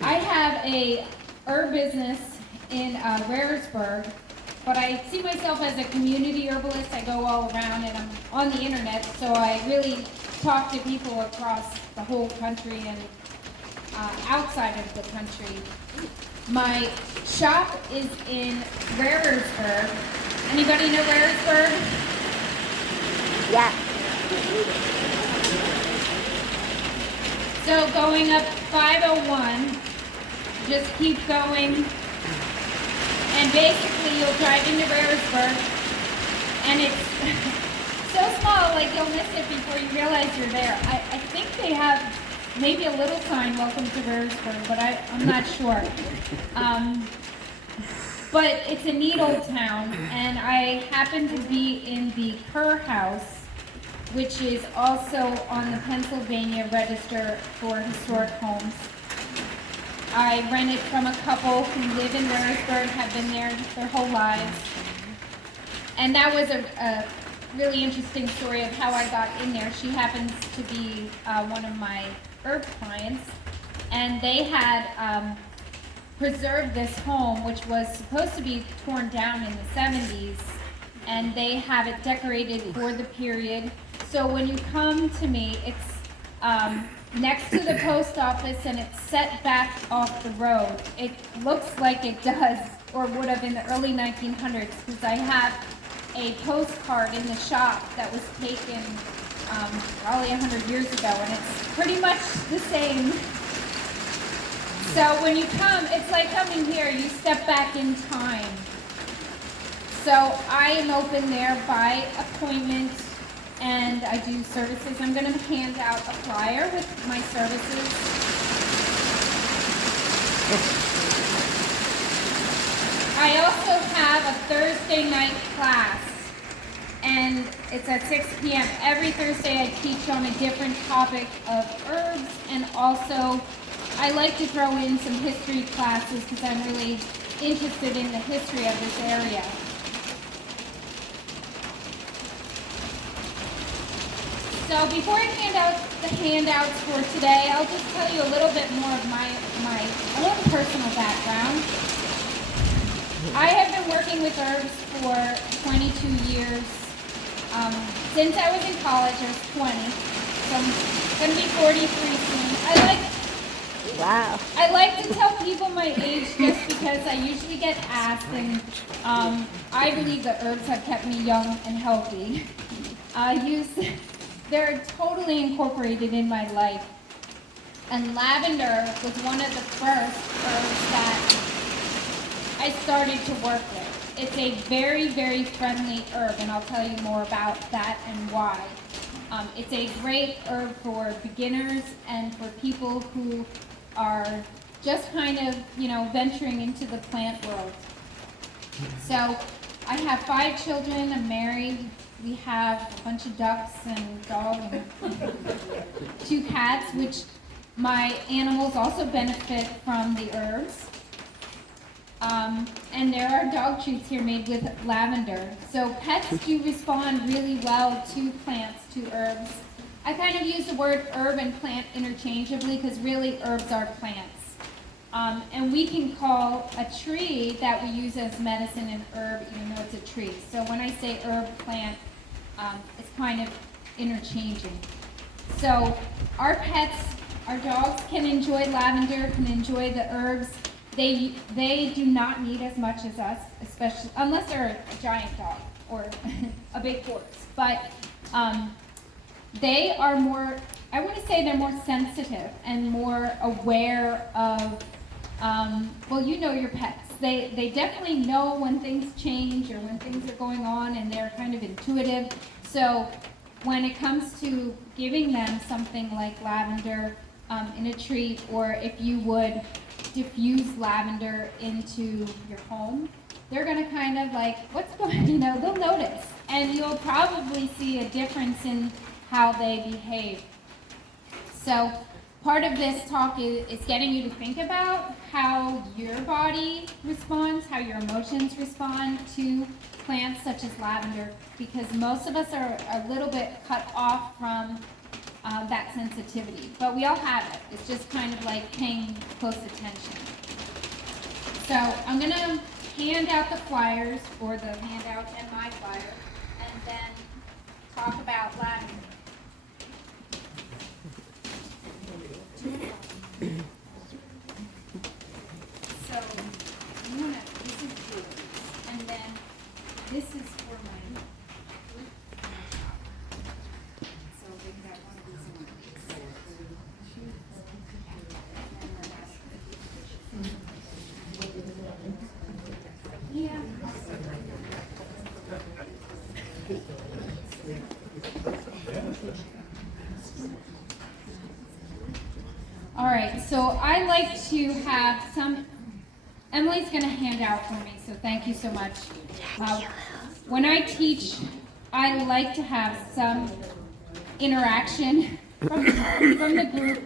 I have a herb business in Raresburg, but I see myself as a community herbalist. I go all around and I'm on the internet, so I really talk to people across the whole country and outside of the country. My shop is in Raresburg. Anybody know Raresburg? Yeah. So going up 501, just keep going, and basically you'll drive into Raresburg, and it's so small, like you'll miss it before you realize you're there. I think they have maybe a little sign, welcome to Raresburg, but I'm not sure. But it's a neat old town, and I happen to be in the Kerr House, which is also on the Pennsylvania Register for Historic Homes. I rent it from a couple who live in Raresburg, have been there their whole lives. And that was a really interesting story of how I got in there. She happens to be one of my herb clients, and they had preserved this home, which was supposed to be torn down in the 70s, and they have it decorated for the period. So when you come to me, it's next to the post office, and it's set back off the road. It looks like it does, or would have in the early 1900s, because I have a postcard in the shop that was taken probably 100 years ago, and it's pretty much the same. So when you come, it's like coming here, you step back in time. So I am open there by appointment, and I do services. I'm going to hand out a flyer with my services. I also have a Thursday night class, and it's at 6 p.m. Every Thursday I teach on a different topic of herbs, and also I like to throw in some history classes because I'm really interested in the history of this area. So before I hand out the handouts for today, I'll just tell you a little bit more of my own personal background. I have been working with herbs for 22 years. Since I was in college, I was 20, so I'm going to be 43 soon. I like to tell people my age just because I usually get asked, and I believe that herbs have kept me young and healthy. They're totally incorporated in my life. And lavender was one of the first herbs that I started to work with. It's a very, very friendly herb, and I'll tell you more about that and why. It's a great herb for beginners and for people who are just kind of, venturing into the plant world. So I have 5 children, I'm married. We have a bunch of ducks and dogs and 2 cats, which my animals also benefit from the herbs. And there are dog treats here made with lavender. So pets do respond really well to plants, to herbs. I kind of use the word herb and plant interchangeably because really herbs are plants. And we can call a tree that we use as medicine an herb even though it's a tree. So when I say herb, plant, it's kind of interchanging. So our pets, our dogs can enjoy lavender, can enjoy the herbs. They do not need as much as us, especially unless they're a giant dog or a big horse. But they are more, I want to say they're more sensitive and more aware of, your pets. They definitely know when things change or when things are going on, and they're kind of intuitive. So when it comes to giving them something like lavender in a treat, or if you would diffuse lavender into your home, they're going to kind of like, what's going, they'll notice. And you'll probably see a difference in how they behave. So part of this talk is getting you to think about how your body responds, how your emotions respond to plants such as lavender, because most of us are a little bit cut off from that sensitivity. But we all have it. It's just kind of like paying close attention. So I'm going to hand out the flyers, or the handout and my flyer, and then talk about lavender. So, this is yours, and then this is for my group. So we've got one of these and one of these. Yeah. All right, so I like to have some, Emily's going to hand out for me, so thank you so much. When I teach, I like to have some interaction from the group.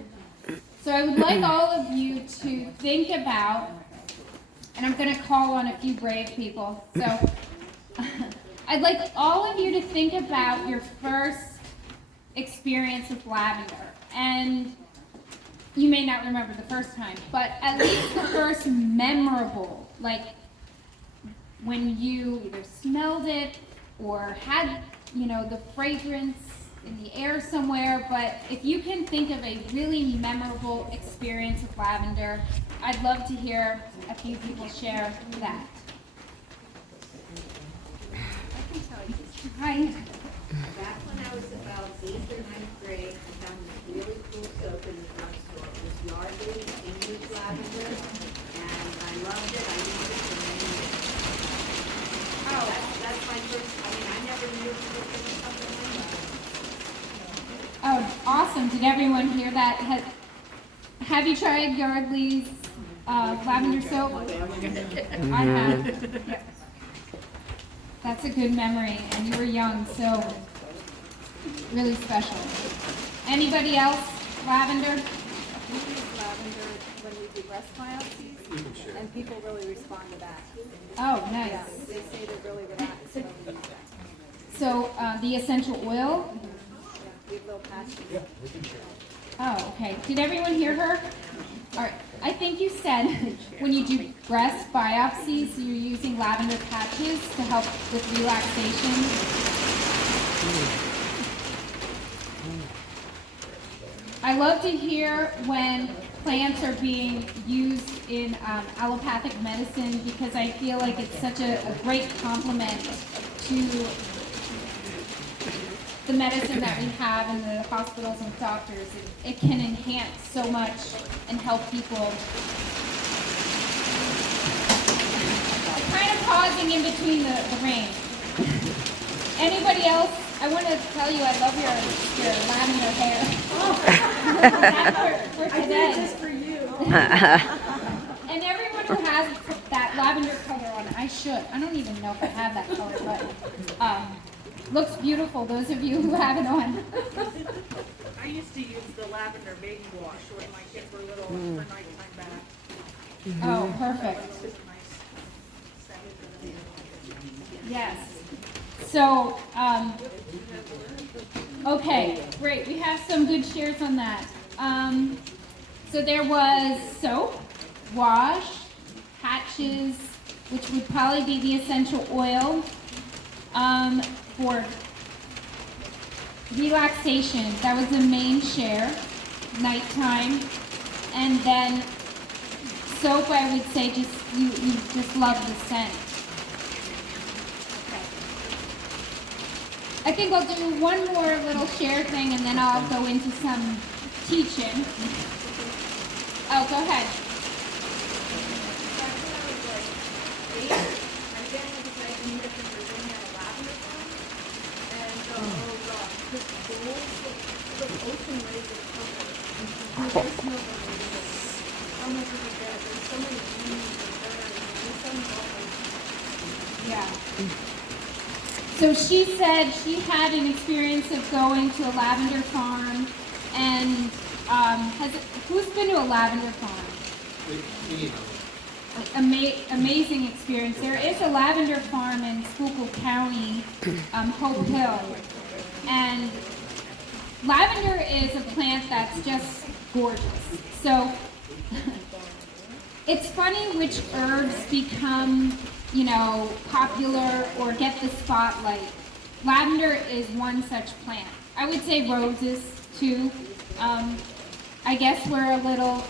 So I would like all of you to think about, and I'm going to call on a few brave people. So I'd like all of you to think about your first experience with lavender. And you may not remember the first time, but at least the first memorable, like when you either smelled it or had, the fragrance in the air somewhere. But if you can think of a really memorable experience with lavender, I'd love to hear a few people share that. I can tell you. Hi. Back when I was about 8th or 9th grade, I found this really cool soap in the drugstore. It was Yardley English lavender, and I loved it. I used it for many years. Oh, that's my first. I never knew it was something like that. Oh, awesome. Did everyone hear that? Have you tried Yardley's lavender soap? I have. Yeah. That's a good memory, and you were young, so really special. Anybody else? Lavender? We use lavender when we do breast biopsies, and people really respond to that. Oh, nice. Yeah, they say they're really relaxed when we use that. So the essential oil? Yeah, we have little patches. Oh, okay. Did everyone hear her? All right. I think you said when you do breast biopsies, you're using lavender patches to help with relaxation. I love to hear when plants are being used in allopathic medicine, because I feel like it's such a great complement to the medicine that we have in the hospitals and doctors. It can enhance so much and help people. I'm kind of pausing in between the rain. Anybody else? I want to tell you I love your lavender hair. That's for today. I did this for you. And everyone who has that lavender color on, I should. I don't even know if I have that color, but looks beautiful, those of you who have it on. I used to use the lavender baby wash when my kids were little for nighttime bath. Oh, perfect. It was nice scent. Yes. So, okay, great. We have some good shares on that. So there was soap, wash, patches, which would probably be the essential oil, for relaxation. That was the main share, nighttime. And then soap, I would say, just you just love the scent. I think I'll do one more little share thing, and then I'll go into some teaching. Oh, go ahead. Back when I was like 8, my family decided to move from Virginia to Lavender Farm. And oh gosh, the whole ocean waves of color. There's no way. How much of it there? There's so many bees and birds. There's so many. Yeah. So she said she had an experience of going to a lavender farm, and who's been to a lavender farm? Amazing experience. There is a lavender farm in Schuylkill County, Hope Hill, and lavender is a plant that's just gorgeous. So it's funny which herbs become, popular or get the spotlight. Lavender is one such plant. I would say roses too. I guess we're a little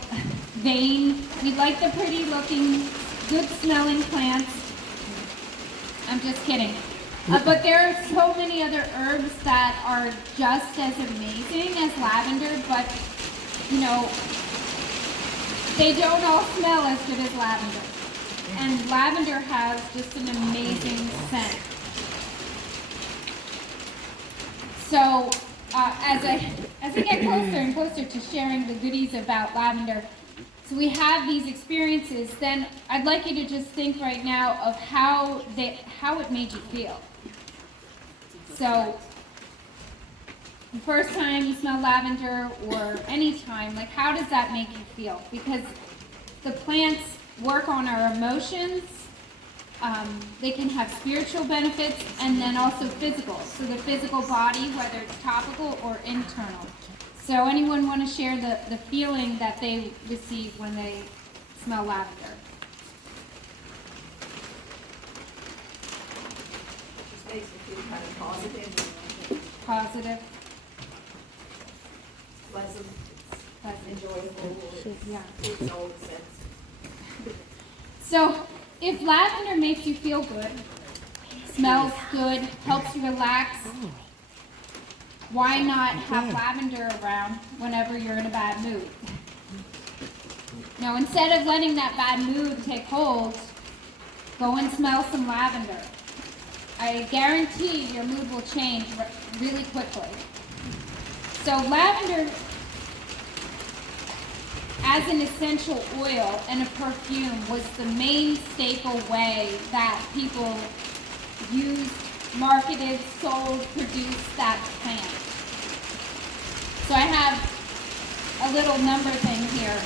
vain. We like the pretty looking, good smelling plants. I'm just kidding. But there are so many other herbs that are just as amazing as lavender, but they don't all smell as good as lavender. And lavender has just an amazing scent. So as I get closer and closer to sharing the goodies about lavender, so we have these experiences, then I'd like you to just think right now of how it made you feel. So the first time you smell lavender or any time, like how does that make you feel? Because the plants work on our emotions. They can have spiritual benefits and then also physical. So the physical body, whether it's topical or internal. So anyone want to share the feeling that they receive when they smell lavender? Just makes me feel kind of positive, Positive? pleasant, Pleasant. enjoyable, Yeah. its own sense. So if lavender makes you feel good, smells good, helps you relax, why not have lavender around whenever you're in a bad mood? Now, instead of letting that bad mood take hold, go and smell some lavender. I guarantee your mood will change really quickly. So lavender, as an essential oil and a perfume, was the main staple way that people used, marketed, sold, produced that plant. So I have a little number thing here.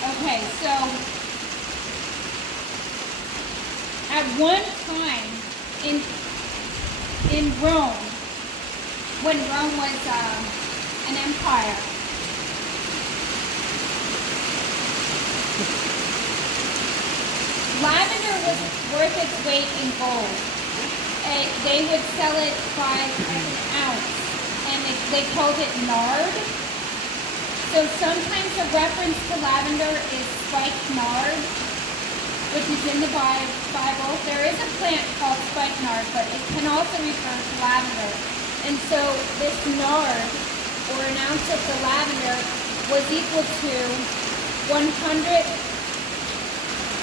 Okay, so at one time in Rome, when Rome was an empire, lavender was worth its weight in gold. They would sell it by an ounce, and they called it nard. So sometimes a reference to lavender is spiked nard, which is in the Bible. There is a plant called spiked nard, but it can also refer to lavender. And so this nard, or an ounce of the lavender, was equal to 100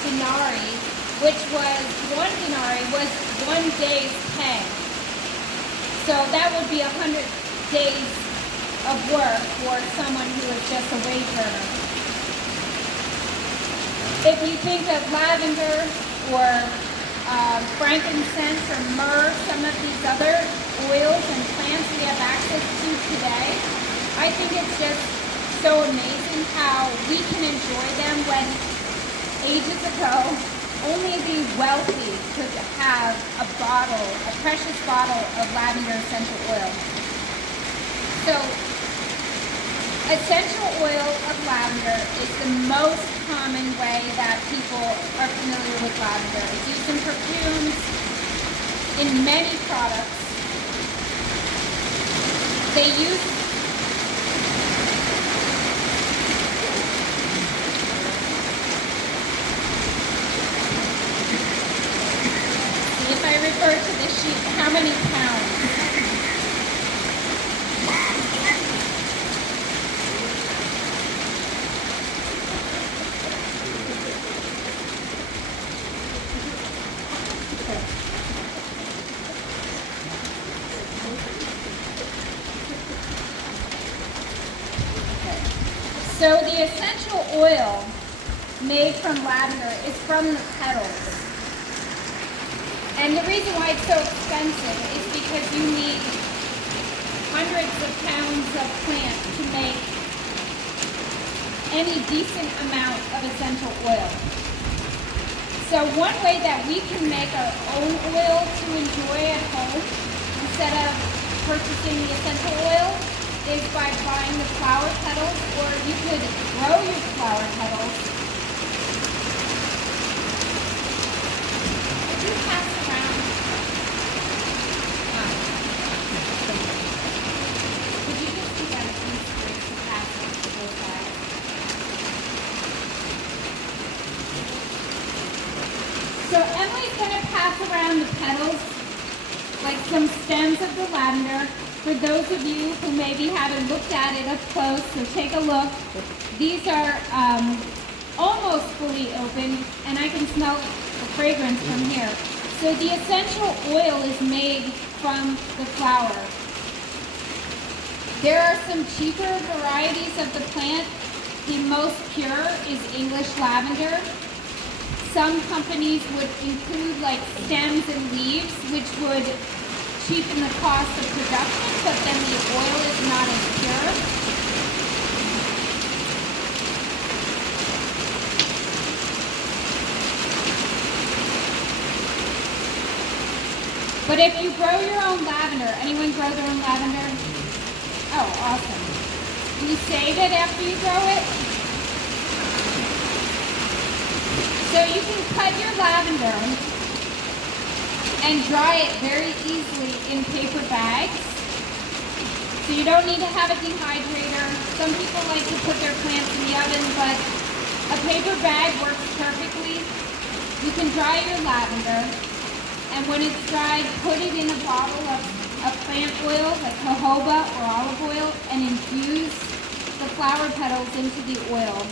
denarii, which was, 1 denarii was 1 day's pay. So that would be 100 days of work for someone who is just a wage earner. If you think of lavender or frankincense or myrrh, some of these other oils and plants we have access to today, I think it's just so amazing how we can enjoy them when ages ago only the wealthy could have a precious bottle of lavender essential oil. So essential oil of lavender is the most common way that people are familiar with lavender. It's used in perfumes, in many products. They use if I refer to this sheet, how many pounds? So the essential oil made from lavender is from the petals. And the reason why it's so expensive is because you need hundreds of pounds of plant to make any decent amount of essential oil. So one way that we can make our own oil to enjoy at home instead of purchasing the essential oil is by buying the flower petals, or you could grow your flower petals. Would you pass around? Would you just do that if you to pass it to both sides? So Emily's going to pass around the petals, like some stems of the lavender. For those of you who maybe haven't looked at it up close, so take a look. These are almost fully open, and I can smell the fragrance from here. So the essential oil is made from the flower. There are some cheaper varieties of the plant. The most pure is English lavender. Some companies would include like stems and leaves, which would cheapen the cost of production, but then the oil is not as pure. But if you grow your own lavender, anyone grow their own lavender? Oh, awesome. Do you save it after you grow it? So you can cut your lavender and dry it very easily in paper bags. So you don't need to have a dehydrator. Some people like to put their plants in the oven, but a paper bag works perfectly. You can dry your lavender, and when it's dried, put it in a bottle of plant oil, like jojoba or olive oil, and infuse the flower petals into the oil.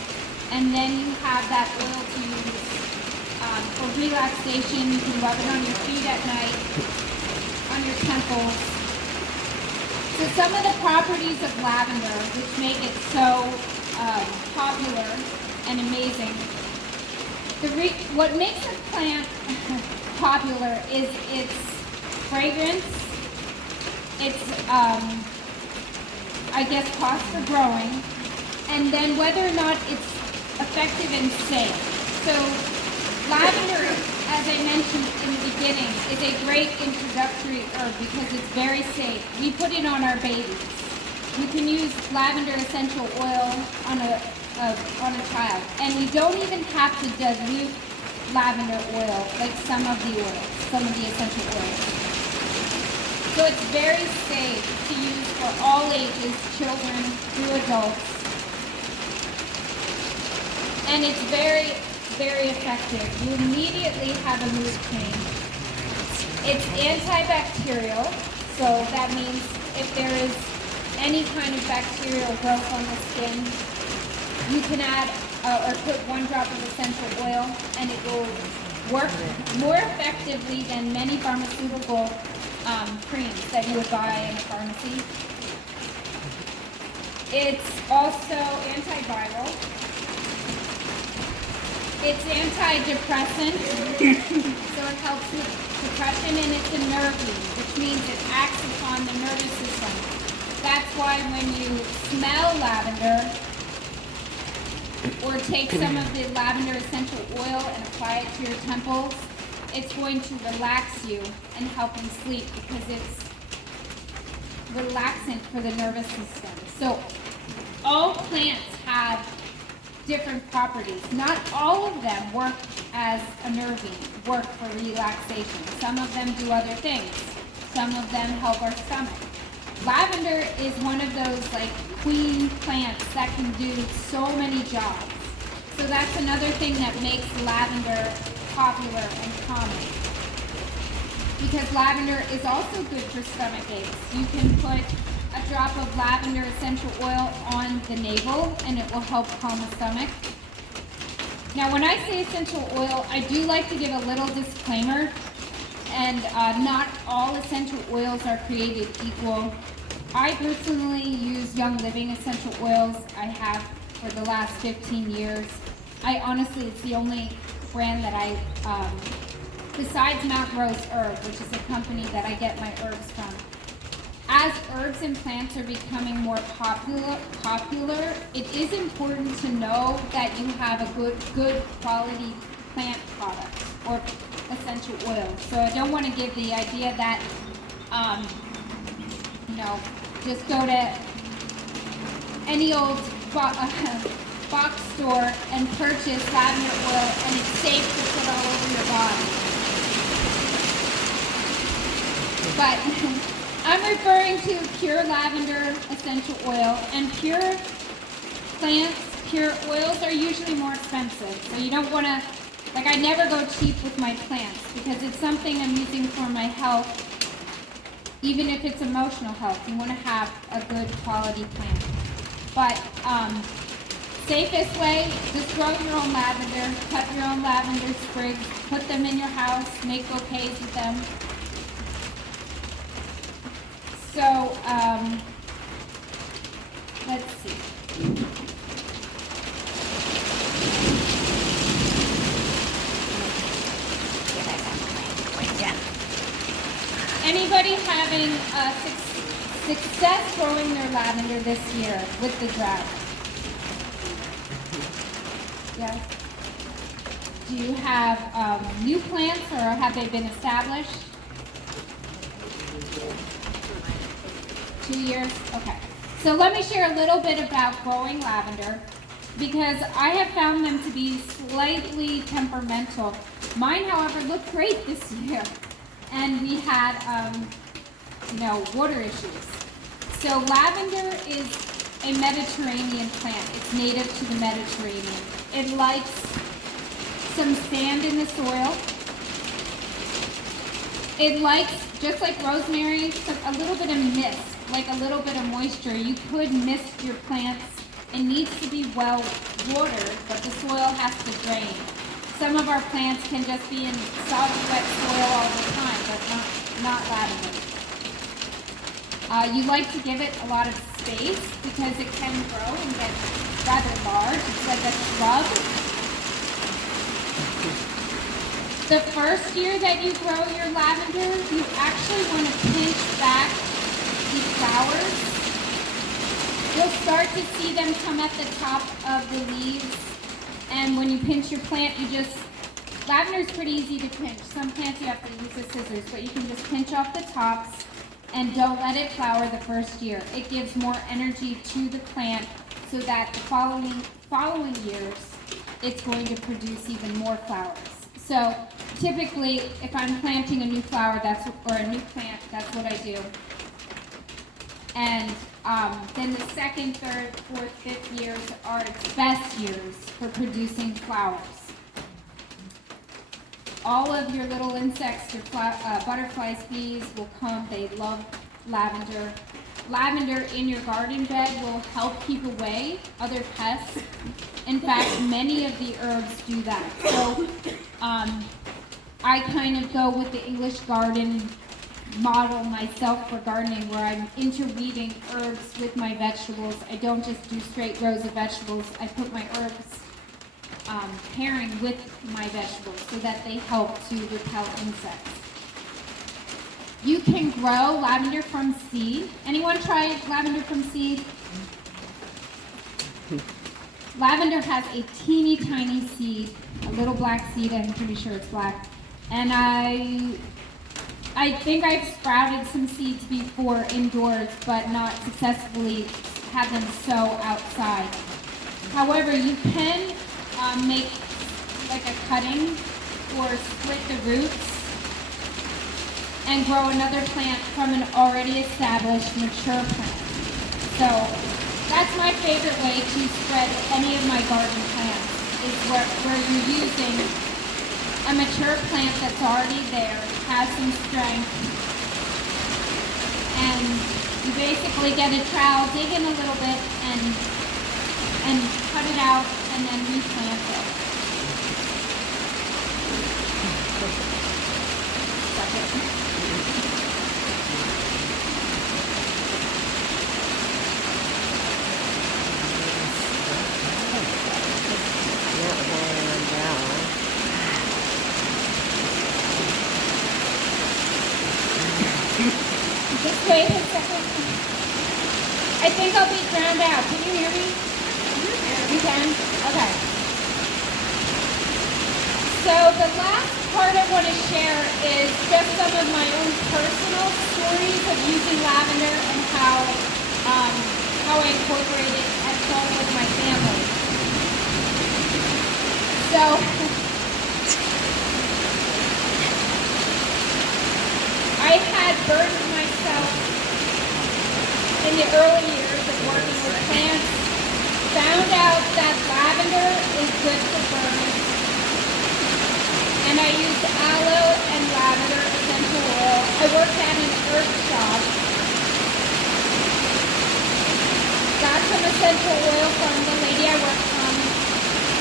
And then you have that oil to use for relaxation. You can rub it on your feet at night, on your temples. So some of the properties of lavender, which make it so popular and amazing. What makes a plant popular is its fragrance, its, I guess, cost for growing, and then whether or not it's effective and safe. So lavender, as I mentioned in the beginning, is a great introductory herb because it's very safe. We put it on our babies. You can use lavender essential oil on a child, and you don't even have to dilute lavender oil like some of the essential oils. So it's very safe to use for all ages, children through adults, and it's very, very effective. You immediately have a mood change. It's antibacterial, so that means if there is any kind of bacterial growth on the skin, you can add or put 1 drop of essential oil, and it will work more effectively than many pharmaceutical creams that you would buy in a pharmacy. It's also antiviral. It's antidepressant, so it helps with depression, and it's a nervine, which means it acts upon the nervous system. That's why when you smell lavender, or take some of the lavender essential oil and apply it to your temples, it's going to relax you and help you sleep because it's relaxant for the nervous system. So all plants have different properties. Not all of them work as a nervine, work for relaxation. Some of them do other things. Some of them help our stomach. Lavender is one of those like queen plants that can do so many jobs. So that's another thing that makes lavender popular and common. Because lavender is also good for stomach aches. You can put a drop of lavender essential oil on the navel and it will help calm the stomach. Now when I say essential oil, I do like to give a little disclaimer. And not all essential oils are created equal. I personally use Young Living essential oils. I have for the last 15 years. It's the only brand that I, besides Mount Rose Herb, which is a company that I get my herbs from. as herbs and plants are becoming more popular, it is important to know that you have a good quality plant product or essential oil. So I don't want to give the idea that, just go to any old box store and purchase lavender oil and it's safe to put all over your body. But I'm referring to pure lavender essential oil, and pure plants, pure oils are usually more expensive. So you don't want to, I never go cheap with my plants because it's something I'm using for my health. Even if it's emotional health, you want to have a good quality plant. But safest way, just grow your own lavender, cut your own lavender sprigs, put them in your house, make bouquets with them. So, let's see. Anybody having success growing their lavender this year with the drought? Yes. Do you have new plants or have they been established? 2 years? Okay. So let me share a little bit about growing lavender because I have found them to be slightly temperamental. Mine, however, looked great this year. And we had, water issues. So lavender is a Mediterranean plant. It's native to the Mediterranean. It likes some sand in the soil. It likes, just like rosemary, a little bit of mist, like a little bit of moisture. You could mist your plants. It needs to be well watered, but the soil has to drain. Some of our plants can just be in soggy, wet soil all the time, but not lavender. You like to give it a lot of space because it can grow and get rather large. It's like a shrub. The first year that you grow your lavender, you actually want to pinch back these flowers. You'll start to see them come at the top of the leaves. And when you pinch your plant, lavender is pretty easy to pinch. Some plants you have to use the scissors, but you can just pinch off the tops and don't let it flower the first year. It gives more energy to the plant so that the following years, it's going to produce even more flowers. So typically, if I'm planting a new flower, or a new plant, that's what I do. And then the second, third, fourth, fifth years are its best years for producing flowers. All of your little insects, your butterflies, bees will come. They love lavender. Lavender in your garden bed will help keep away other pests. In fact, many of the herbs do that. So I kind of go with the English garden model myself for gardening, where I'm interweaving herbs with my vegetables. I don't just do straight rows of vegetables. I put my herbs pairing with my vegetables so that they help to repel insects. You can grow lavender from seed. Anyone try lavender from seed? Lavender has a teeny tiny seed, a little black seed. I'm pretty sure it's black. And I think I've sprouted some seeds before indoors, but not successfully had them sow outside. However, you can make like a cutting or split the roots and grow another plant from an already established mature plant. So that's my favorite way to spread any of my garden plants, is where you're using a mature plant that's already there, has some strength, and you basically get a trowel, dig in a little bit, and cut it out, and then replant it. Just wait a second. I think I'll be drowned out. Can you hear me? You can? Okay. So the last part I want to share is just some of my own personal stories of using lavender and how I incorporate it at home with my family. So I had burdened myself in the early years of working with plants, found out that lavender is good for burns, and I used aloe and lavender essential oil. I worked at an herb shop, got some essential oil from the lady I worked from,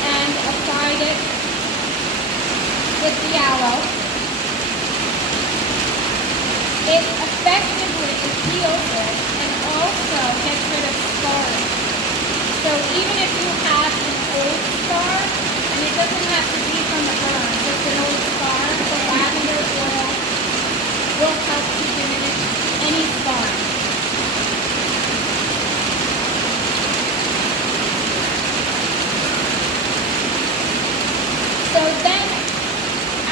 and applied it with the aloe. It effectively heals it and also gets rid of scarring. So even if you have an old scar, and it doesn't have to be from the burn, just an old scar, the lavender oil will help to diminish any scarring. So then,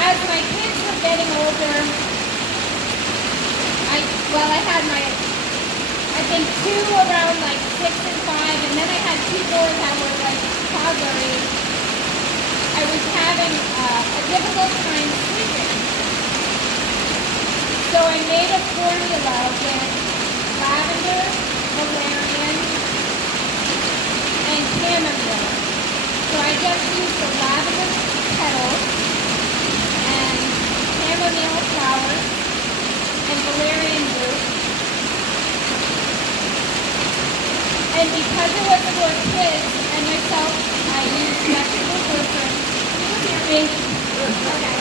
as my kids were getting older, I had I think 2 around like 6 and 5, and then I had 2 more that were like toddler age. I was having a difficult time sleeping. So I made a formula with lavender, valerian, and chamomile. So I just used the lavender petals and chamomile flowers and valerian root. And because it was for kids and myself, I used vegetable protein. You hear me? Okay.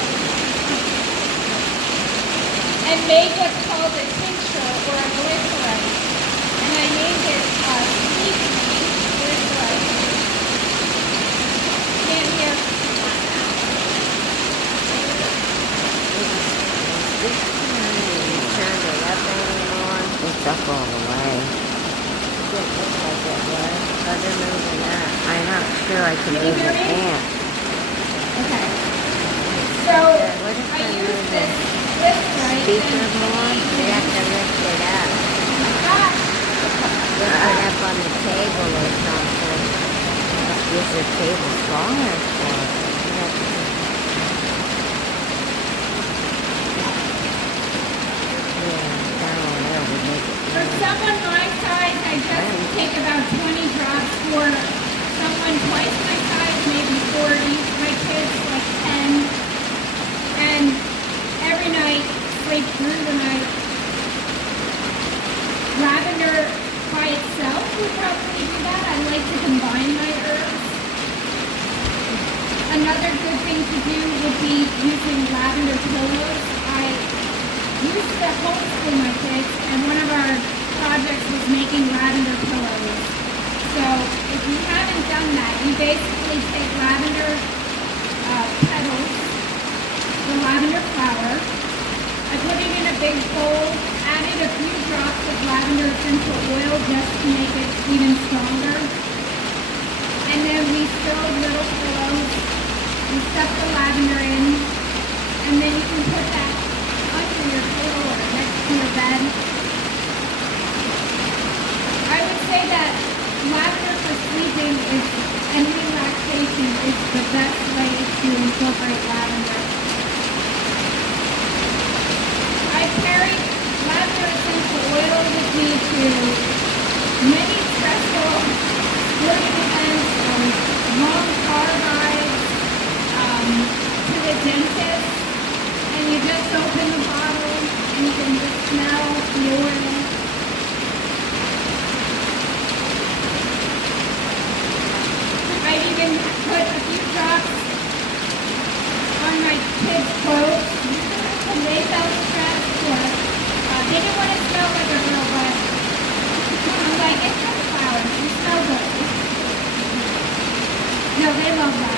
And made what's called a tincture or a glycerin. And I named it sweet glycerin. Can't hear. It's up all the way. It looks like it was. Other than that, I'm not sure I can move the pants. Okay. So What if I I use move this the glycerin. speaker more? We have to lift it up. Lift it up on the table or something. Is the table smaller for it? For someone my size, I just take about 20 drops. For someone twice my size, maybe 40. My kids, like 10. And every night, sleep through the night. Lavender by itself would probably do that. I like to combine my herbs. Another good thing to do would be using lavender pillows. I used to homeschool my kids, and one of our projects was making lavender pillows. So if you haven't done that, you basically take lavender petals, the lavender flower. I put it in a big bowl, added a few drops of lavender essential oil just to make it even stronger. And then we filled little pillows, we stuff the lavender in, and then you can put that under your pillow or next to your bed. I would say that lavender for sleeping and relaxation is the best way to incorporate lavender. I carry lavender essential oil with me to many special sporting events or long car rides, to the dentist. And you just open the bottle and you can just smell the oil. I even put a few drops on my kids' clothes when they felt stressed or they didn't want to smell like a girl, but I'm like, it's just flowers, you smell good. No, they love that.